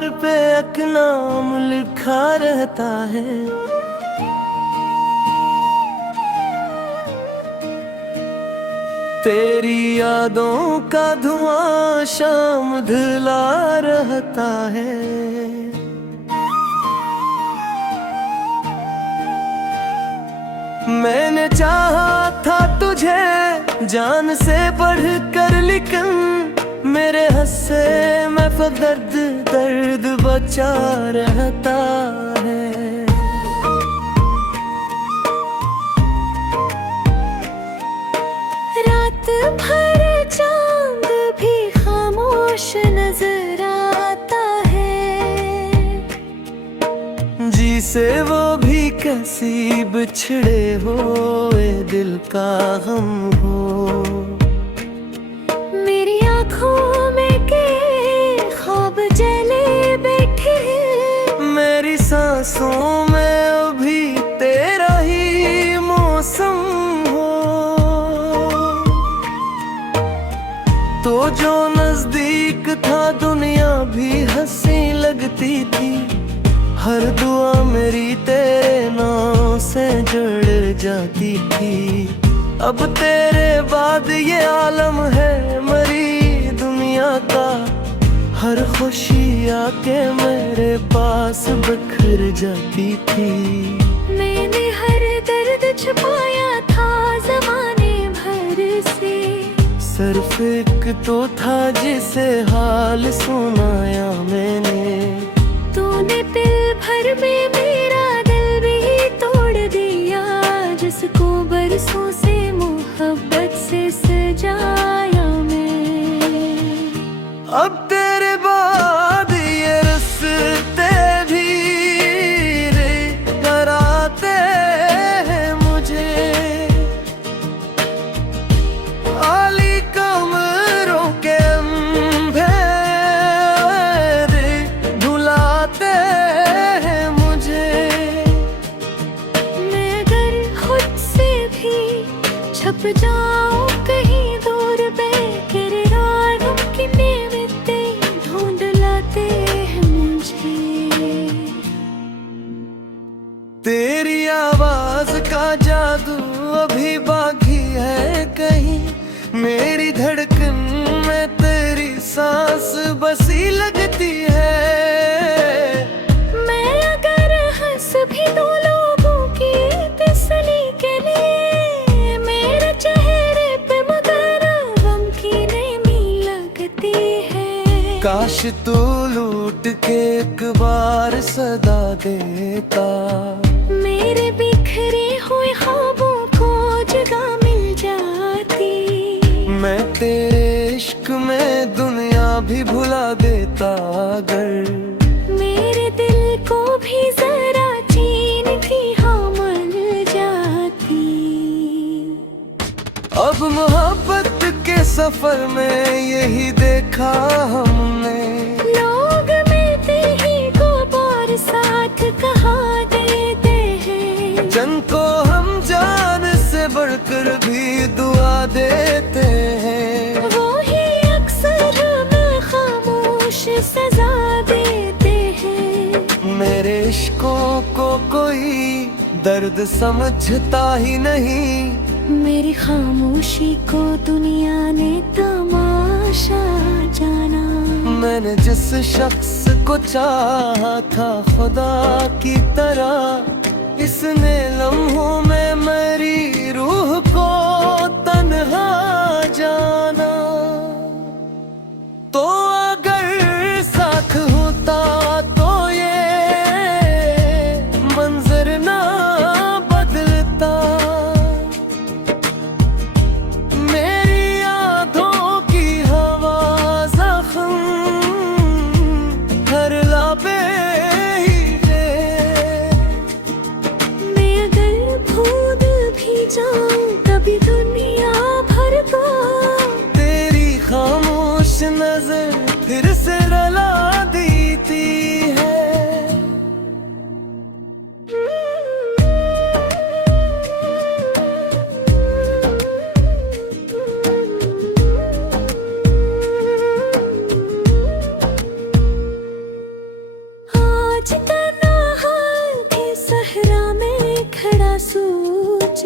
दीवार पे एक नाम लिखा रहता है। तेरी यादों का धुआं शाम ढला रहता है। मैंने चाहा था तुझे जान से बढ़कर, लेकिन मेरे हंसे में दर्द दर्द बचा रहता है। रात भर चांद भी खामोश नजर आता है। जी से वो भी कैसी बिछड़े हुए दिल का गम हो। मेरी आँखों में के ख्वाब जले बैठे हैं। मेरी सांसों में अभी तेरा ही मौसम हो। तो जो नजदीक था दुनिया भी हंसी लगती थी। हर दुआ मेरी तेरे नाम से जुड़ जाती थी। अब तेरे बाद ये आलम है मरी दुनिया का। हर खुशी आके मेरे पास बिखर जाती थी। मैंने हर दर्द छुपाया था ज़माने भर से। सिर्फ एक तो था जिसे हाल सुनाया मैंने। तूने दिल भर में मेरा दिल भी तोड़ दिया, जिसको बरसों से मोहब्बत से सजाया मैं। अब तेरे बाद ये रास्ते भी डराते हैं मुझे। आली कमरों के अंधेरे भुलाते हैं मुझे। मैं अगर खुद से भी छुप जाऊं कहीं दूर बेकरार की निमित्ते ढूंढ लाते हैं मुझे। तेरी आवाज का जादू अभी बाकी है कहीं। मेरी धड़कन में तेरी सांस बसी लगती है। मैं अगर हंस भी दूं लोगों की तसल्ली के लिए, मेरे चेहरे पे मगर गम की नमी लगती है। काश तू लूट के एक बार सदा देता। मेरे बिखरे हुए ख्वाबों को जगह मिल जाती। मैं तेरे इश्क में दुनिया भी भुला देता अगर। मेरे दिल को भी जरा चीन थी हाँ मिल जाती। अब मोहब्बत के सफर में यही देखा हमने। लोग मिलते ही को बार साथ कहा देते हैं। जन को हम जान से बढ़कर भी दुआ देते हैं। वो ही अक्सर हमें खामोश सजा देते हैं। मेरे इश्कों को कोई दर्द समझता ही नहीं। मेरी खामोशी को दुनिया ने तमाशा जाना। मैंने जिस शख्स को चाहा था खुदा की तरह, इसने लम्हों में मेरी रूह को तन्हा जाना। तो अगर साथ होता तो ये मंजर ना बदलता। मेरी यादों की हवा जख्म हर लाबे ही दे। मैं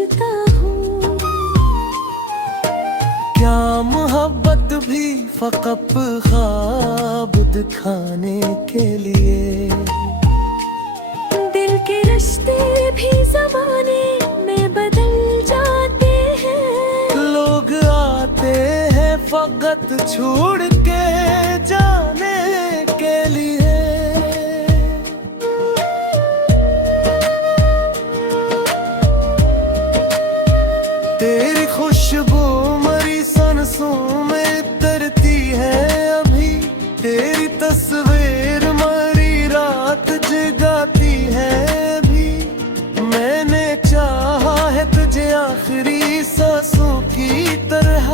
सोचता हूँ। क्या मोहब्बत भी फकत ख्वाब दिखाने के लिए? दिल के रिश्ते भी जमाने में बदल जाते हैं। लोग आते हैं फकत छोड़ के जाने के लिए। तेरी खुशबू मरी सांसों में तरती है अभी। तेरी तस्वीर मरी रात जगाती है अभी। मैंने चाहा है तुझे आखिरी सांसों की तरह।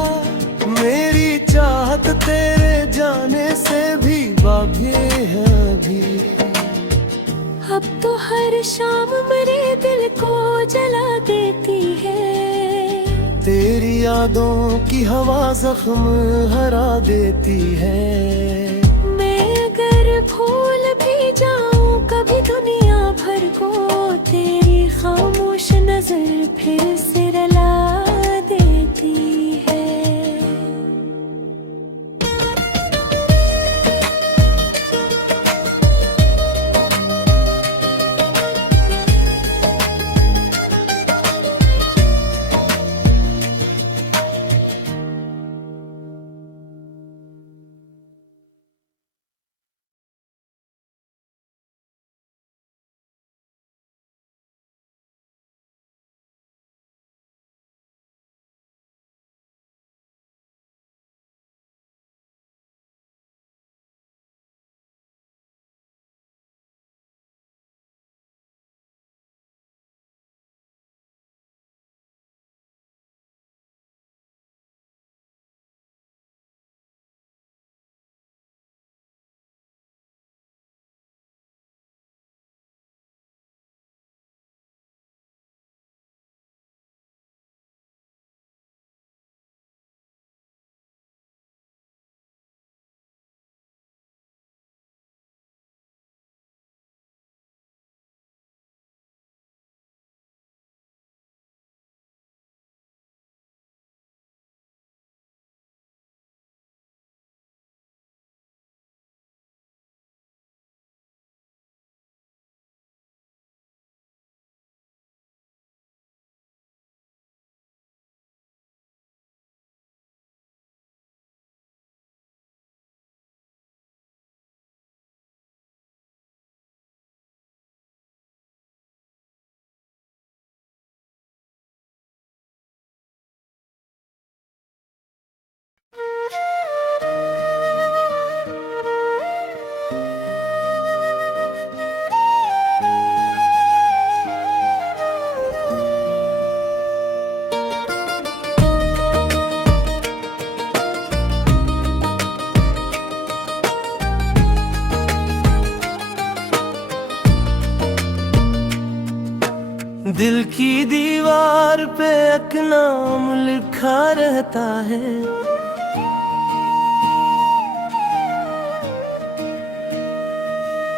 मेरी चाहत तेरे जाने से भी बाकी है अभी। अब तो हर शाम मेरे दिल को जला देती है। तेरी यादों की हवा जख्म हरा देती है। मैं अगर भूल भी जाऊं कभी दुनिया भर को, तेरी खामोश नजर फिर से रुला देती है। दिल की दीवार पे एक नाम लिखा रहता है।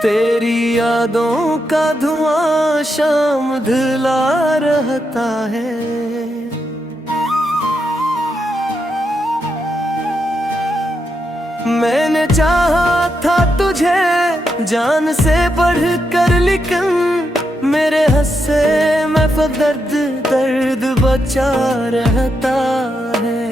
तेरी यादों का धुआं शाम ढला रहता है। मैंने चाहा था तुझे जान से बढ़कर, लेकिन मेरे हंसे में दर्द दर्द बचा रहता है।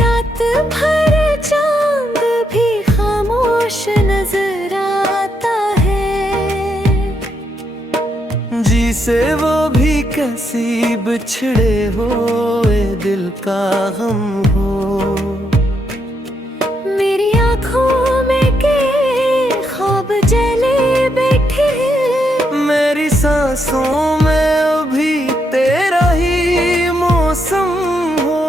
रात भर चांद भी खामोश नजर आता है। जी से वो भी कैसी बिछड़े हुए दिल का गम हो। मेरी आँखों में के ख्वाब जले बैठे हैं। मेरी सांसों में अभी तेरा ही मौसम हो।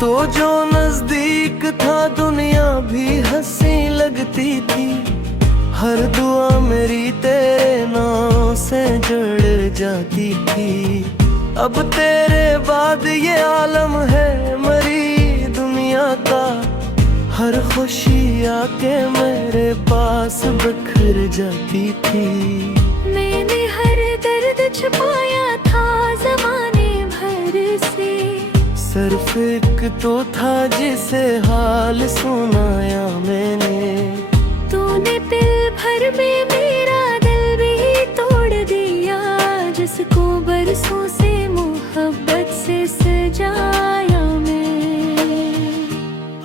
तो जो नजदीक था दुनिया भी हंसी लगती थी। हर दुआ मेरी तेरे नाम से जुड़ जाती थी। अब तेरे बाद ये आलम है मरी दुनिया का। हर खुशी आके मेरे पास बिखर जाती थी। मैंने हर दर्द छुपाया था जमाने भर से, सिर्फ एक तो था जिसे हाल सुनाया मैंने। तूने पल भर में मेरा दिल भी तोड़ दिया, जिसको बरसों से मोहब्बत से सजाया मैं।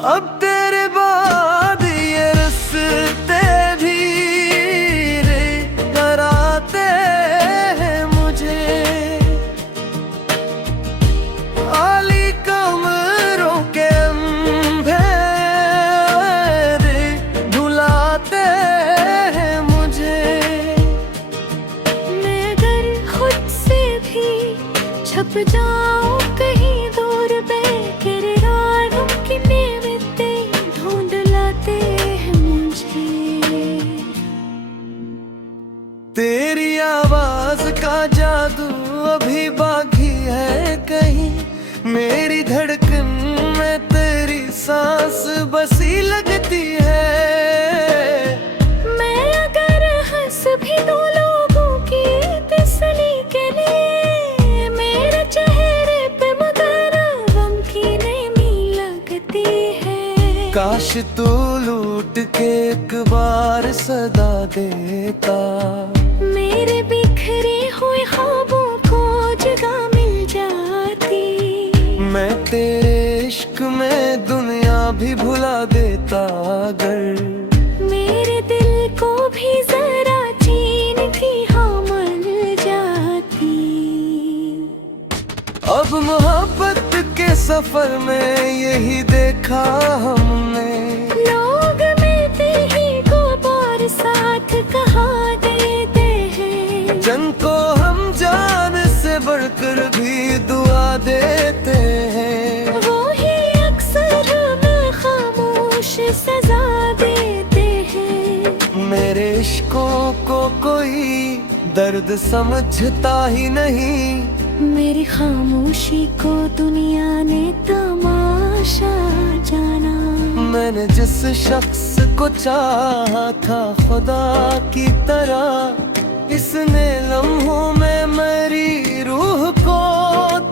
अब तेरे बाद ये रास्ते भी रे डराते हैं मुझे, आली कमरों के अंधेरे भुलाते हैं मुझे। मैं अगर खुद से भी छप जाऊं कहीं दूर पे, किरदारों की निमित्तें ढूंढ लाते हैं मुझे। तेरी आवाज का जादू अभी बाकी है कहीं, मेरी धड़कन में तेरी सांस बसी लगती है। मैं अगर हंस भी दूं लोगों की तसल्ली के लिए, मेरे चेहरे पे मगर गम की नमी लगती है। काश तू लूट के एक बार सदा देता, मेरे बिखरे हुए ख्वाबों को जगह मिल जाती। मैं तेरे इश्क में दुनिया भी भुला देता अगर। मेरे दिल को भी जरा चीन की हाँ मिल जाती। अब मोहब्बत के सफर में यही देखा हमने, लोग मिलते ही को बार साथ कहा देते हैं। जन को हम जान से बढ़कर भी दुआ देते हैं। वो ही अक्सर हमें खामोश सजा देते हैं। मेरे इश्कों को कोई दर्द समझता ही नहीं, मेरी खामोशी को दुनिया ने तमाशा जाना। मैंने जिस शख्स को चाहा था खुदा की तरह, इसने लम्हों में मेरी रूह को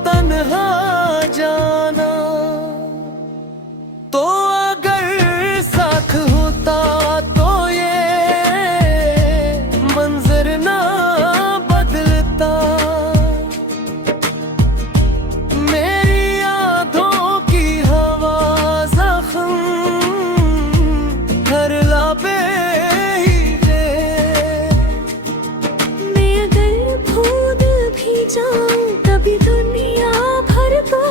तन्हा जाना। तो अगर साथ होता तो ये मंजर ना बदलता। मेरी यादों की हवा जख्म हर लाबे ही है। मैं अगर भूल भी जाऊं कभी दुनिया भर को,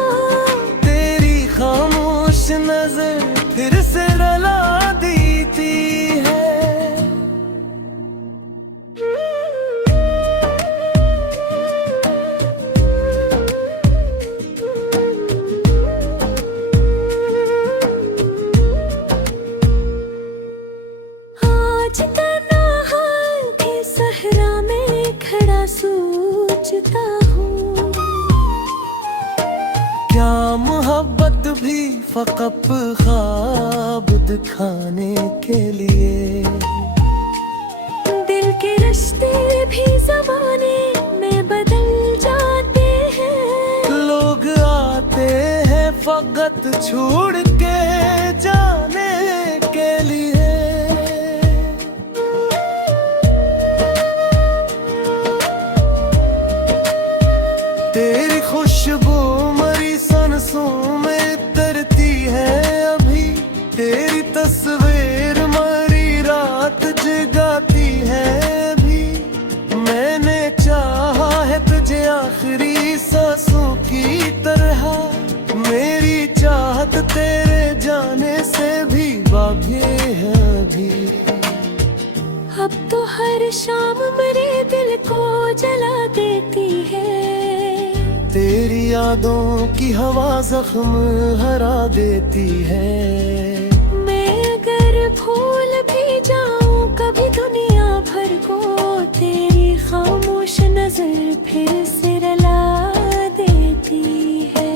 तेरी खामोश नजर फिर से रुला देती है। आज तन्हा के सहरा में खड़ा सोचता हूँ, क्या मोहब्बत भी फकत ख्वाब दिखाने के लिए। दिल के रिश्ते भी जमाने में बदल जाते हैं। लोग आते हैं फकत छोड़ के जाने के लिए। तेरी खुशबू मरी सांसों में तरती है अभी, तेरी तस्वीर मरी रात जगाती है अभी। मैंने चाहा है तुझे आखिरी सांसों की तरह, मेरी चाहत तेरे जाने से भी बाकी है अभी। अब तो हर शाम मेरे दिल को जला देती है। तेरी यादों की हवा जख्म हरा देती है। मैं अगर भूल भी जाऊं कभी दुनिया भर को, तेरी खामोश नजर फिर से रुला देती है।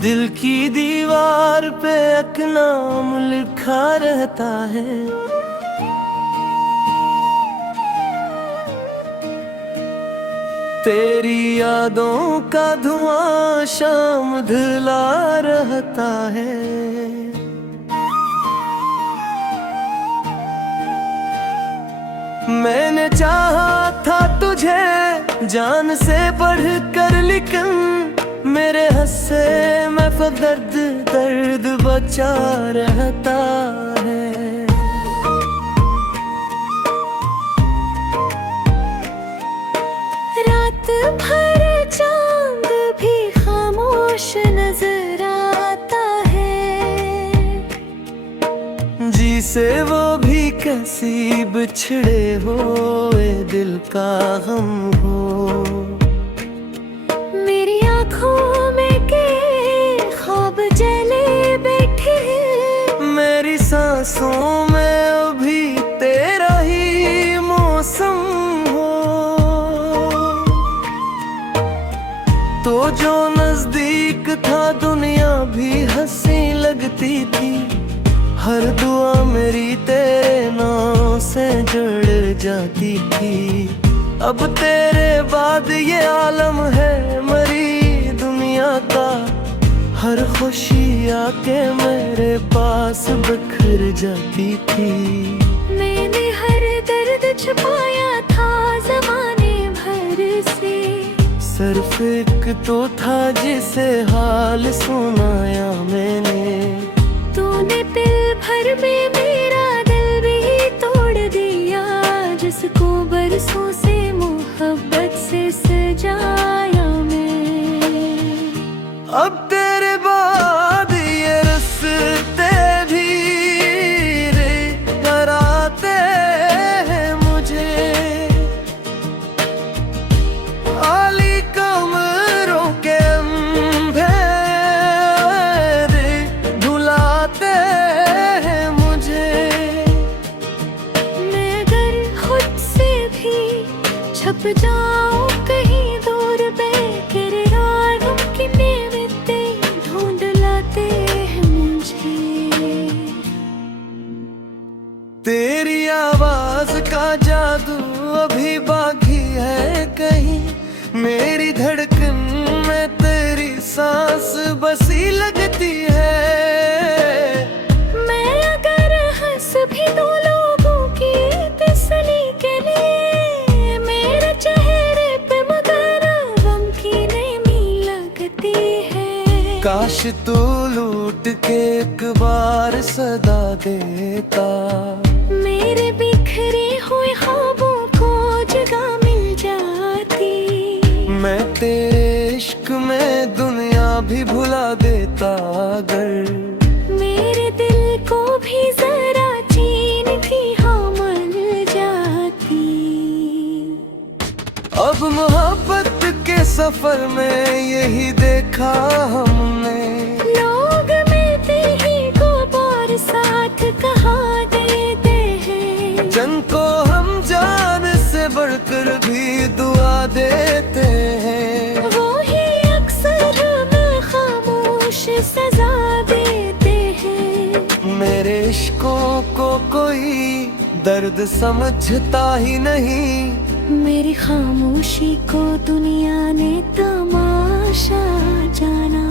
दिल की दीवार पे एक नाम लिखा रहता है। तेरी यादों का धुआं शाम ढला रहता है। मैंने चाहा था तुझे जान से बढ़कर, लेकिन मेरे हंसे में दर्द दर्द बचा रहता है। रात भर चांद भी खामोश नजर आता है। जी से वो भी कैसी बिछड़े हुए दिल का गम हो। मेरी आँखों में के ख्वाब जले बैठे हैं। मेरी सांसों में अभी तेरा ही मौसम हो। तो जो नजदीक था दुनिया भी हंसी लगती थी। हर दुआ मेरी तेरे नाम से जुड़ जाती थी। अब तेरे बाद ये आलम है मरी दुनिया का। हर खुशी आके मेरे पास बिखर जाती थी। मैंने हर दर्द छुपाया था जमाने भर से। सिर्फ एक तो था जिसे हाल सुनाया मैंने। तूने दिल भर में मेरा दिल भी तोड़ दिया। जिसको बरसों से मोहब्बत से सजाया मैं। अब तेरे बाद ये रास्ते धीरे कराते हैं मुझे। आली कमरों के अंधेरे भुलाते हैं मुझे। मैं अगर खुद से भी छप जाऊं कहीं दूर बेकरार की निमित्ते ढूंढ लाते हैं मुझे। तेरी आवाज का जादू अभी बाकी है कहीं। मेरी धड़कन में तेरी सांस बसी लगती है। मैं अगर हंस भी दो लोगों की तसल्ली के लिए, मेरे चेहरे पे मगर गम की नमी लगती है। काश तू लूट के एक बार सदा देता। मेरे बिखरे हुए ख्वाबों को जगह मिल जाती। मैं तेरे इश्क में दुनिया भी भुला देता। अगर मेरे दिल को भी जरा चीन थी हाँ मिल जाती। अब मोहब्बत के सफर में यही देखा हमने। लोग मिलते ही को बार साथ कहा देते हैं। जन को हम जान से बढ़कर भी दुआ देते हैं। वो ही अक्सर हमें खामोश सजा देते हैं। मेरे इश्कों को कोई दर्द समझता ही नहीं। मेरी खामोशी को दुनिया ने तमाशा जाना।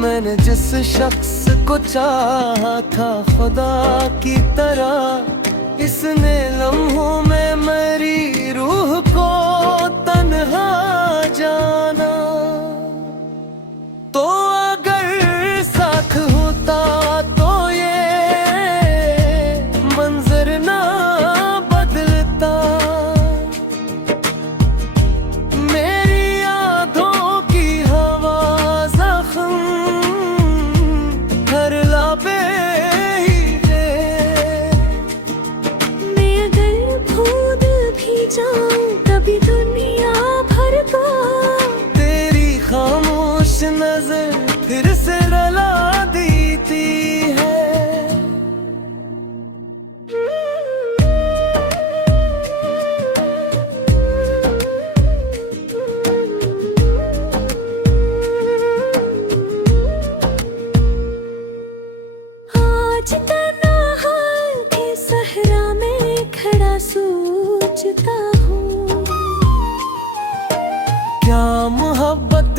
मैंने जिस शख्स को चाहा था खुदा की तरह, इसने लम्हों में मेरी रूह को तन्हा जाना। तो अगर साथ होता तो ये मंजर ना बदलता। मेरी यादों की हवा जख्म हर लाबे ही दे। मैं अगर भूल भी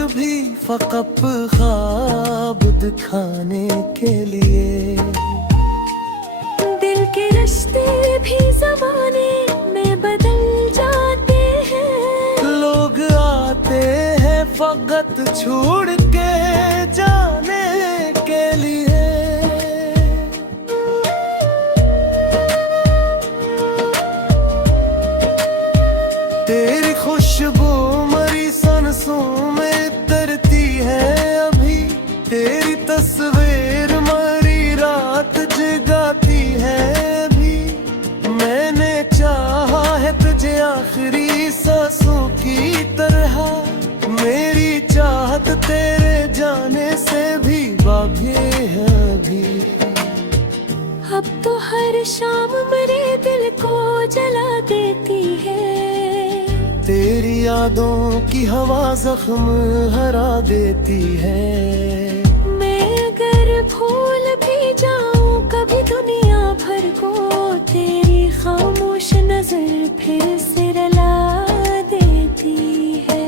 भी फकत ख्वाब दिखाने के लिए। दिल के रिश्ते भी जमाने में बदल जाते हैं। लोग आते हैं फकत छोड़ के जाने के लिए। तेरी खुशबू मरी सांसों में तरती है अभी। तेरी तस्वीर मरी रात जगाती है अभी। मैंने चाहा है तुझे आखिरी सांसों की तरह। मेरी चाहत तेरे जाने से भी बाकी है अभी। अब तो हर शाम मेरे दिल को जला देती है। तेरी यादों की हवा जख्म हरा देती है। मैं अगर भूल भी जाऊं कभी दुनिया भर को, तेरी खामोश नजर फिर से रुला देती है।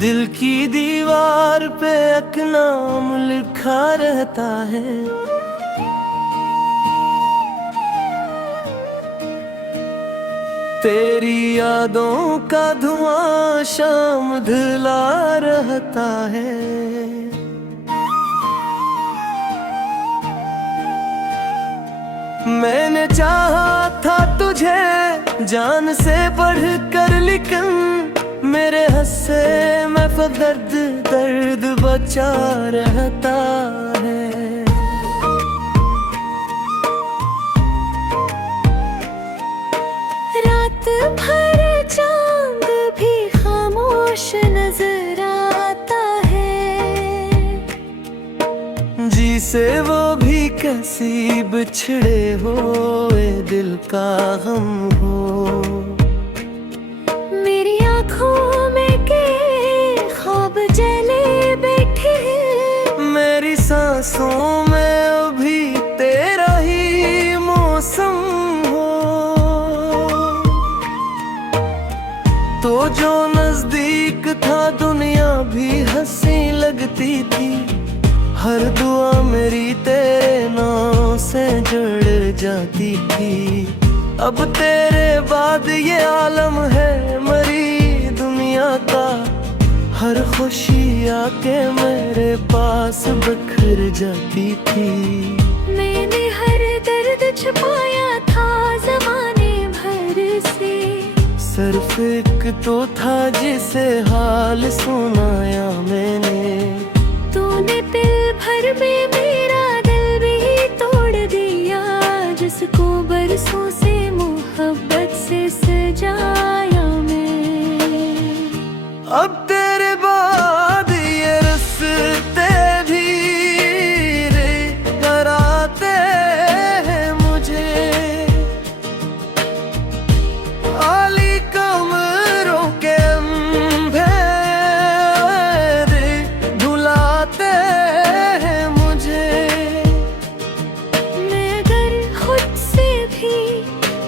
दिल की दीवार पे एक नाम लिखा रहता है। तेरी यादों का धुआं शाम ढला रहता है। मैंने चाहा था तुझे जान से बढ़कर, लेकिन मेरे हंसे में दर्द दर्द बचा रहता है। रात भर चांद भी खामोश नजर आता है। जी से वो भी कैसी बिछड़े हुए दिल का गम हो। मेरी आँखों में के ख्वाब जले बैठे हैं। मेरी सांसों में अभी तेरा ही मौसम हो। तो जो नजदीक था दुनिया भी हंसी लगती थी। हर दुआ मेरी तेरे नाम से जुड़ जाती थी। अब तेरे बाद ये आलम है मरी दुनिया का। हर खुशी आके मेरे पास बिखर जाती थी। मैंने दर्द छुपाया था जमाने भर से। सिर्फ एक तो था जिसे हाल सुनाया मैंने। तूने दिल भर में मेरा दिल भी तोड़ दिया, जिसको बरसों से मोहब्बत से सजाया मैं। अब तेरे बाद ये रास्ते भी रे डराते हैं मुझे। आली कमरों के अंधेरे भुलाते हैं मुझे। मैं अगर खुद से भी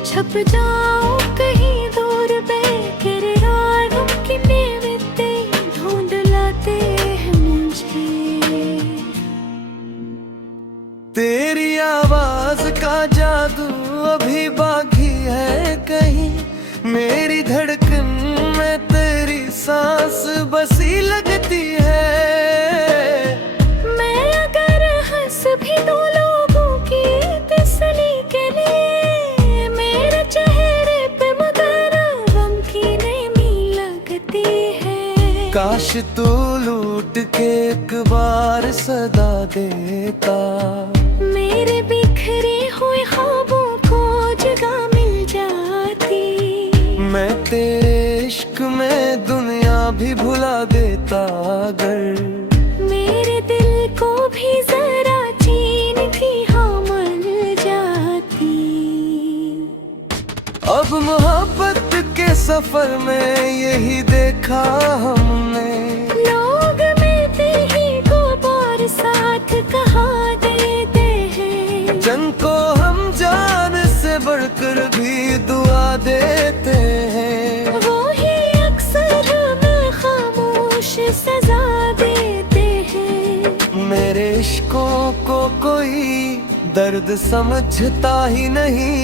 छप जाऊं कहीं दूर बेकर राहों की नेवतें ढूंढ लाते हैं मुझे। तेरी आवाज का जादू अभी बाकी है कहीं। मेरी धड़कन में तेरी सांस बसी लगती है। मैं अगर हंस भी दो लोगों की तसल्ली के लिए, मेरे चेहरे पे मगर गम की नमी लगती है। काश तू लूट के एक बार सदा देता, मेरे बिखरे हुए ख्वाबों को जगह मिल जाती। मैं तेरे इश्क में दुनिया भी भुला देता अगर। मेरे दिल को भी जरा चीन की हाँ मिल जाती। अब मोहब्बत के सफर में यही देखा हमने। लोग मिलते ही को बार साथ कहा देते हैं। जन को हम जान से बढ़कर भी दुआ देते हैं। वो ही अक्सर हमें खामोश सजा देते हैं। मेरे इश्कों को कोई दर्द समझता ही नहीं।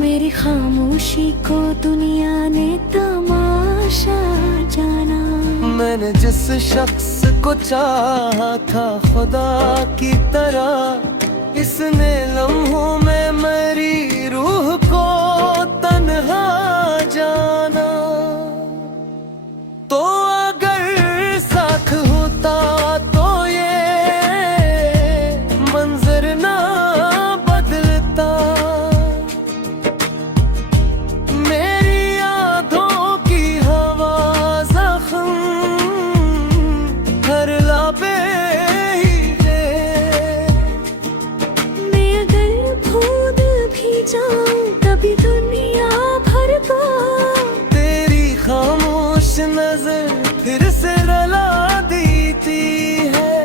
मेरी खामोशी को दुनिया ने तमाशा जाना। मैंने जिस शख्स को चाहा था खुदा की तरह, इसने लम्हों में मेरी रूह को तन्हा जाना। तो अगर साथ होता तो ये मंजर ना बदलता। मेरी यादों की हवा जख्म हर लाबे ही ले। मैं अगर भूल भी जाऊं कभी दुनिया भर को, तेरी खामोश नजर फिर से रुला देती है।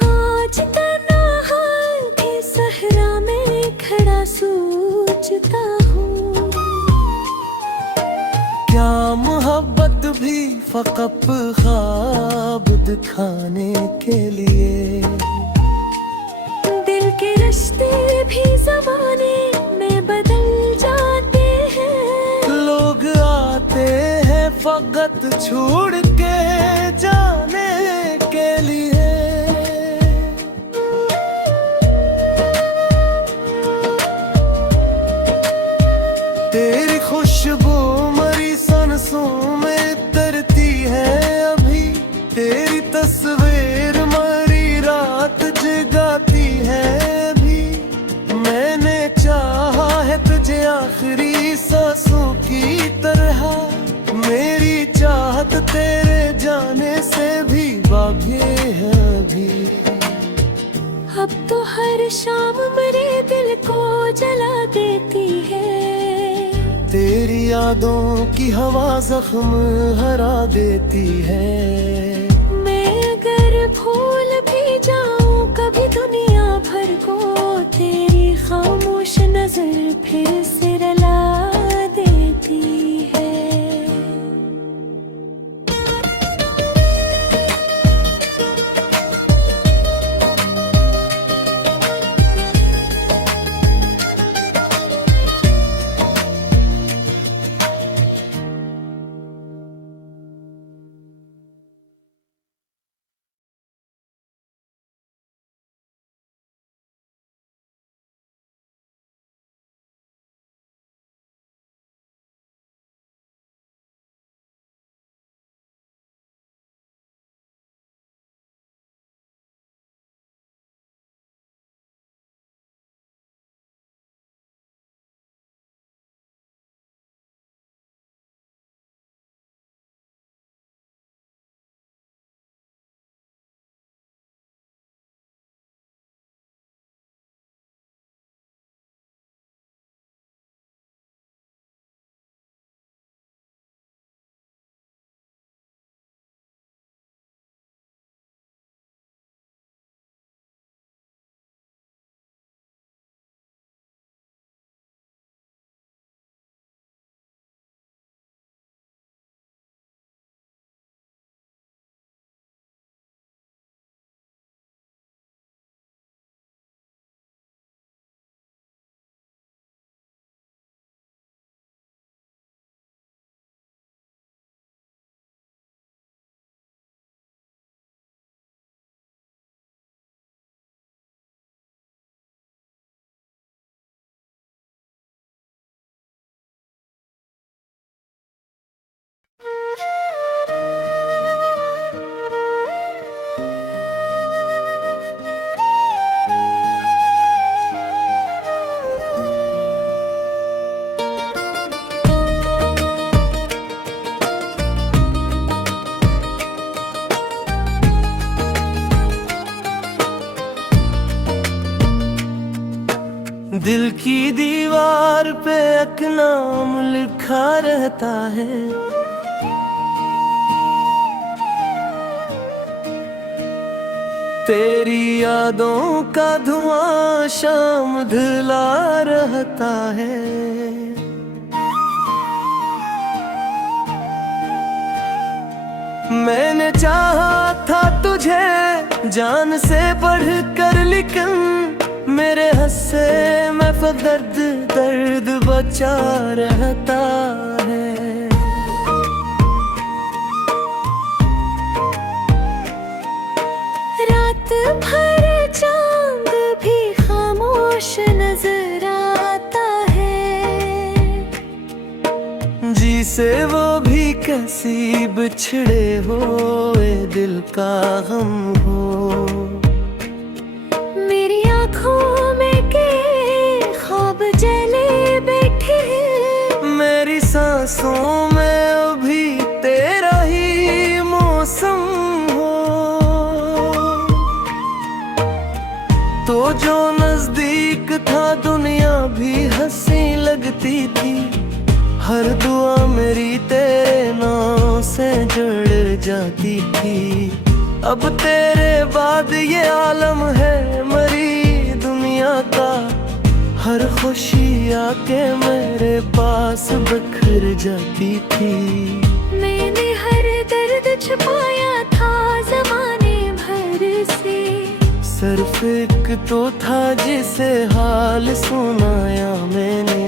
आज तन्हा के सहरा में खड़ा सोचता हूँ। क्या मोहब्बत भी फकत ख्वाब दिखाने के लिए? दिल के रिश्ते भी जमाने में बदल जाते हैं। लोग आते हैं फकत छोड़ के जाने के लिए। तेरी खुशबू मरी सांसों में तरती है अभी। तेरी तस्वीर मरी रात जगाती है अभी। मैंने चाहा है तुझे आखिरी सांसों की तरह। मेरी चाहत तेरे जाने से भी बाकी है अभी। अब तो हर शाम मेरे दिल को जला देती है। तेरी यादों की हवा जख्म हरा देती है। मैं अगर भूल भी जाऊं कभी दुनिया भर को, तेरी खामोश नजर फिर से रुला देती है। दिल की दीवार पे एक नाम लिखा रहता है। तेरी यादों का धुआं शाम ढला रहता है। मैंने चाहा था तुझे जान से बढ़कर, लेकिन मेरे हंसे में दर्द दर्द बचा रहता है। रात भर चांद भी खामोश नजर आता है। जी से वो भी कैसी बिछड़े हुए दिल का गम हो। मेरी आँखों में के ख्वाब जले बैठे हैं। मेरी सांसों में अभी तेरा ही मौसम हो। तो जो नजदीक था दुनिया भी हंसी लगती थी। हर दुआ मेरी तेरे नाम से जुड़ जाती थी। अब तेरे बाद ये आलम है मरी दुनिया का। हर खुशी आके मेरे पास बिखर जाती थी। मैंने हर दर्द छुपाया था ज़माने भर से। सिर्फ एक तो था जिसे हाल सुनाया मैंने।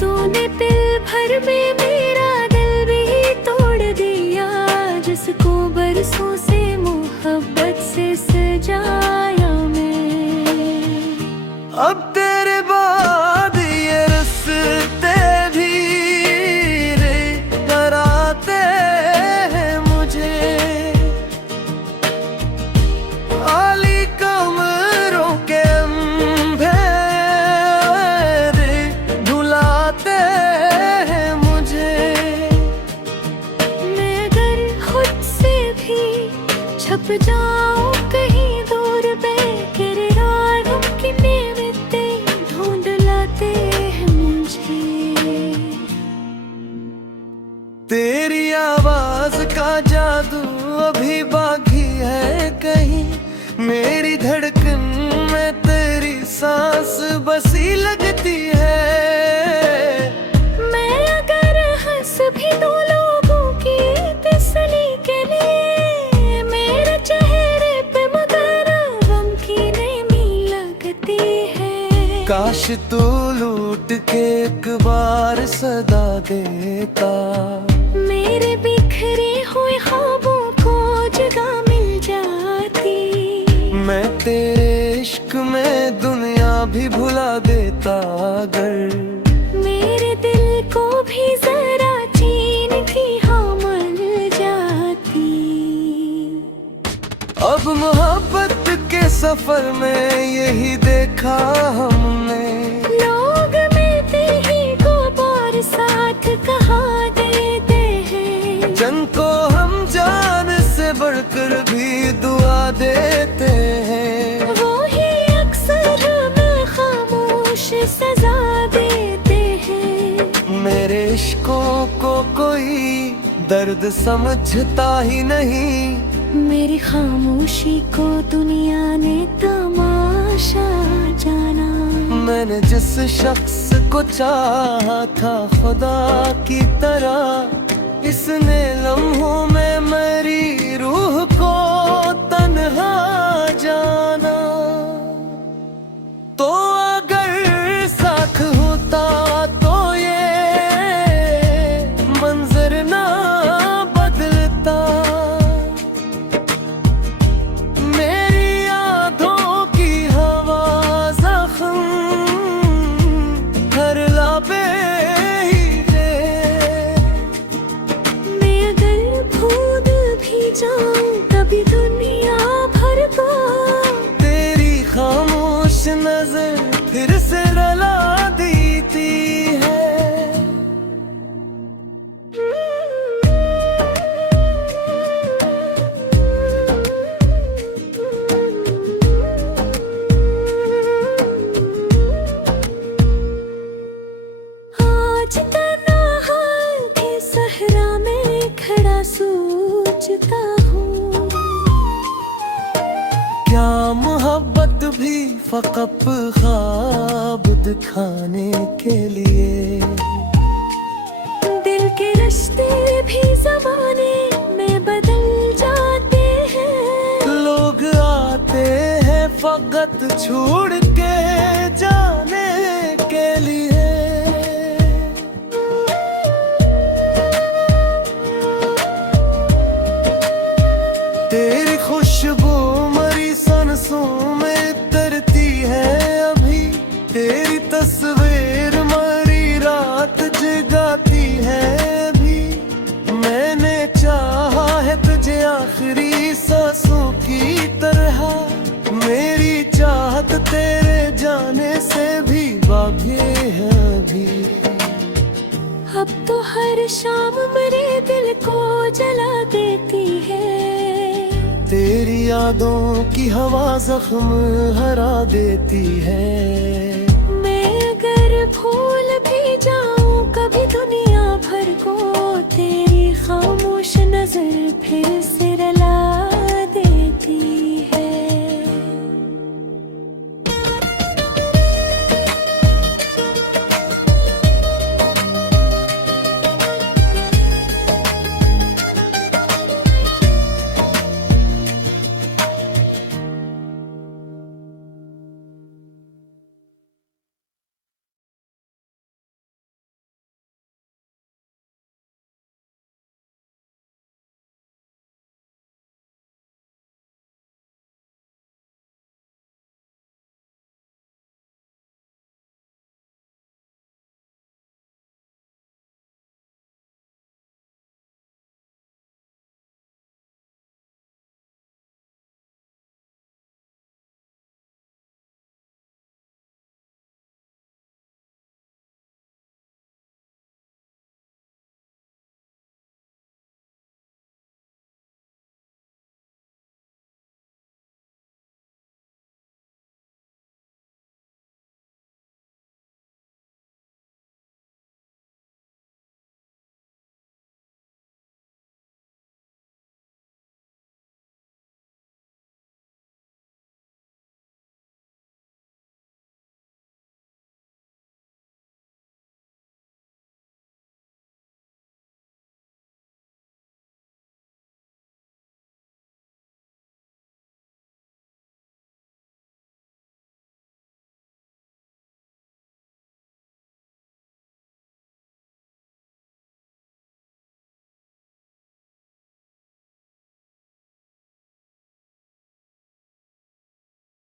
तूने पल भर में मेरा दिल भी तोड़ दिया, जिसको बरसों से मोहब्बत से सजाया मैं। अब तेरे बाद ये रास्ते धीरे कराते हैं मुझे। आली कमरों के अंधेरे भुलाते हैं मुझे। मैं अगर खुद से भी छप जाऊं कहीं दूर बेकरार, मुमकिन मिलते ढूंढ लाते हैं मुझे। तेरी आवाज का जादू अभी बाकी है कहीं। मेरी धड़कन में तेरी सांस बसी लगती है। मैं अगर हंस भी दो लोगों की तसल्ली के लिए, मेरे चेहरे पे मगर गम की नमी लगती है। काश तू लूट के एक बार सदा देता। मेरे बिखरे हुए ख्वाबों को जगह मिल जाती। मैं तेरे इश्क में दुनिया भी भुला देता अगर। मेरे दिल को भी जरा चीन की हाँ मिल जाती। अब मोहब्बत के सफर में यही देखा हमने। लोग मिलते ही को बार साथ कहा देते हैं। जिनको हम जान से बढ़कर भी दुआ देते हैं। वो ही अक्सर हमें खामोश सजा देते हैं। मेरे इश्कों को कोई दर्द समझता ही नहीं। मेरी खामोशी को दुनिया ने तमाशा जाना। मैंने जिस शख्स को चाहा था खुदा की तरह, इसने लम्हों में मेरी रूह को तन्हा जाना। तो अगर साथ होता तो ये मंजर ना बदलता। मेरी यादों की हवा जख्म हर लापे ही है। मैं अगर भूल भी फकत ख्वाब दिखाने के लिए। दिल के रिश्ते भी जमाने में बदल जाते हैं। लोग आते हैं फकत छोड़ के जाने के लिए। तेरी खुशबू मरी सांसों में तरती है अभी। तेरी तस्वीर मरी रात जगाती है अभी। मैंने चाहा है तुझे आखिरी सांसों की तरह। मेरी चाहत तेरे जाने से भी बाकी है अभी। अब तो हर शाम मेरे दिल को जला देती है। तेरी यादों की हवा जख्म हरा देती है।